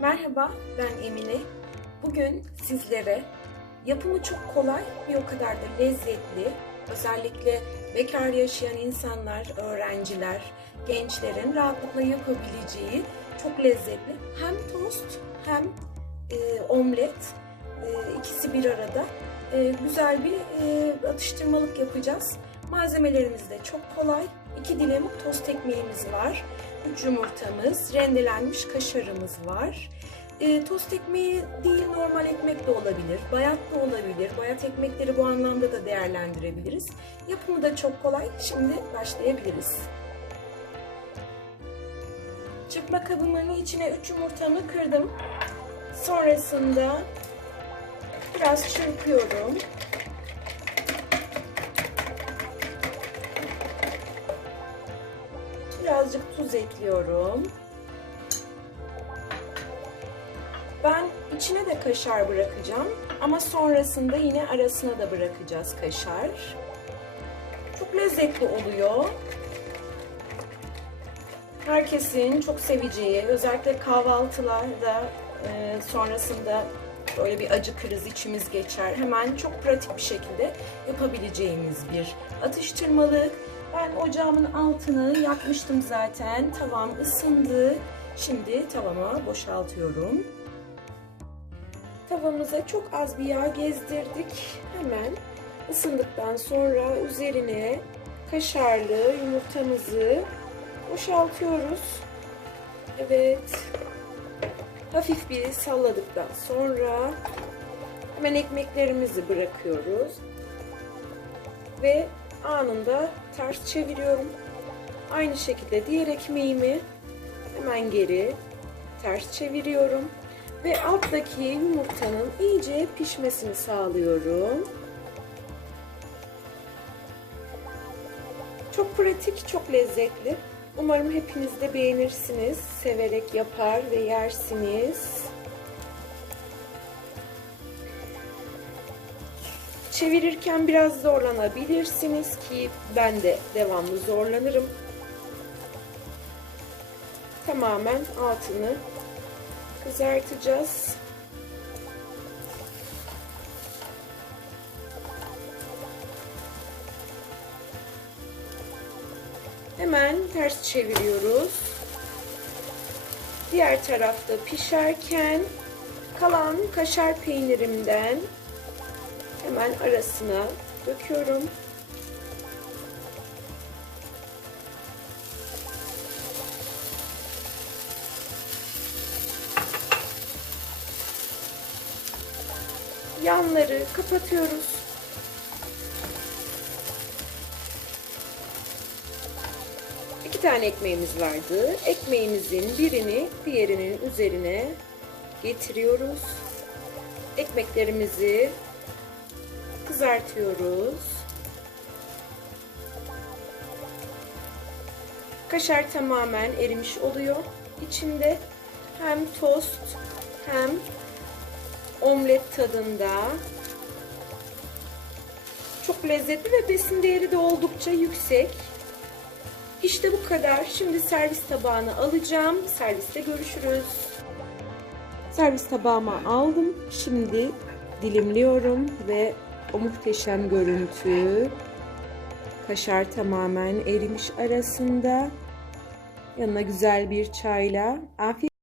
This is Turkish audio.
Merhaba, ben Emine. Bugün sizlere yapımı çok kolay ve o kadar da lezzetli, özellikle bekar yaşayan insanlar, öğrenciler, gençlerin rahatlıkla yapabileceği çok lezzetli hem tost hem e, omlet e, ikisi bir arada e, güzel bir e, atıştırmalık yapacağız. Malzemelerimiz de çok kolay. 2 dilim tost ekmeğimiz var. 3 yumurtamız, rendelenmiş kaşarımız var. E, tost ekmeği değil normal ekmek de olabilir, bayat da olabilir. Bayat ekmekleri bu anlamda da değerlendirebiliriz. Yapımı da çok kolay. Şimdi başlayabiliriz. Çırpma kabımın içine 3 yumurtamı kırdım. Sonrasında biraz çırpıyorum. Birazcık tuz ekliyorum. Ben içine de kaşar bırakacağım ama sonrasında yine arasına da bırakacağız kaşar. Çok lezzetli oluyor. Herkesin çok seveceği, özellikle kahvaltılarda e, sonrasında böyle bir acı kriz içimiz geçer. Hemen çok pratik bir şekilde yapabileceğimiz bir atıştırmalık. Ben ocağımın altını yakmıştım zaten. Tavam ısındı. Şimdi tavama boşaltıyorum. Tavamıza çok az bir yağ gezdirdik. Hemen ısındıktan sonra üzerine kaşarlı yumurtamızı boşaltıyoruz. Evet. Hafif bir salladıktan sonra hemen ekmeklerimizi bırakıyoruz. Ve anında ters çeviriyorum. Aynı şekilde diğer ekmeğimi hemen geri ters çeviriyorum. Ve alttaki yumurtanın iyice pişmesini sağlıyorum. Çok pratik, çok lezzetli. Umarım hepiniz de beğenirsiniz. Severek yapar ve yersiniz. Çevirirken biraz zorlanabilirsiniz ki ben de devamlı zorlanırım. Tamamen altını kızartacağız. Hemen ters çeviriyoruz. Diğer tarafta pişerken kalan kaşar peynirimden hemen arasına döküyorum. Yanları kapatıyoruz. İki tane ekmeğimiz vardı. Ekmeğimizin birini diğerinin üzerine getiriyoruz. Ekmeklerimizi kızartıyoruz. Kaşar tamamen erimiş oluyor. İçinde hem tost hem omlet tadında. Çok lezzetli ve besin değeri de oldukça yüksek. İşte bu kadar. Şimdi servis tabağına alacağım. Serviste görüşürüz. Servis tabağıma aldım. Şimdi dilimliyorum ve o muhteşem görüntü kaşar tamamen erimiş arasında. Yanına güzel bir çayla. Afiyet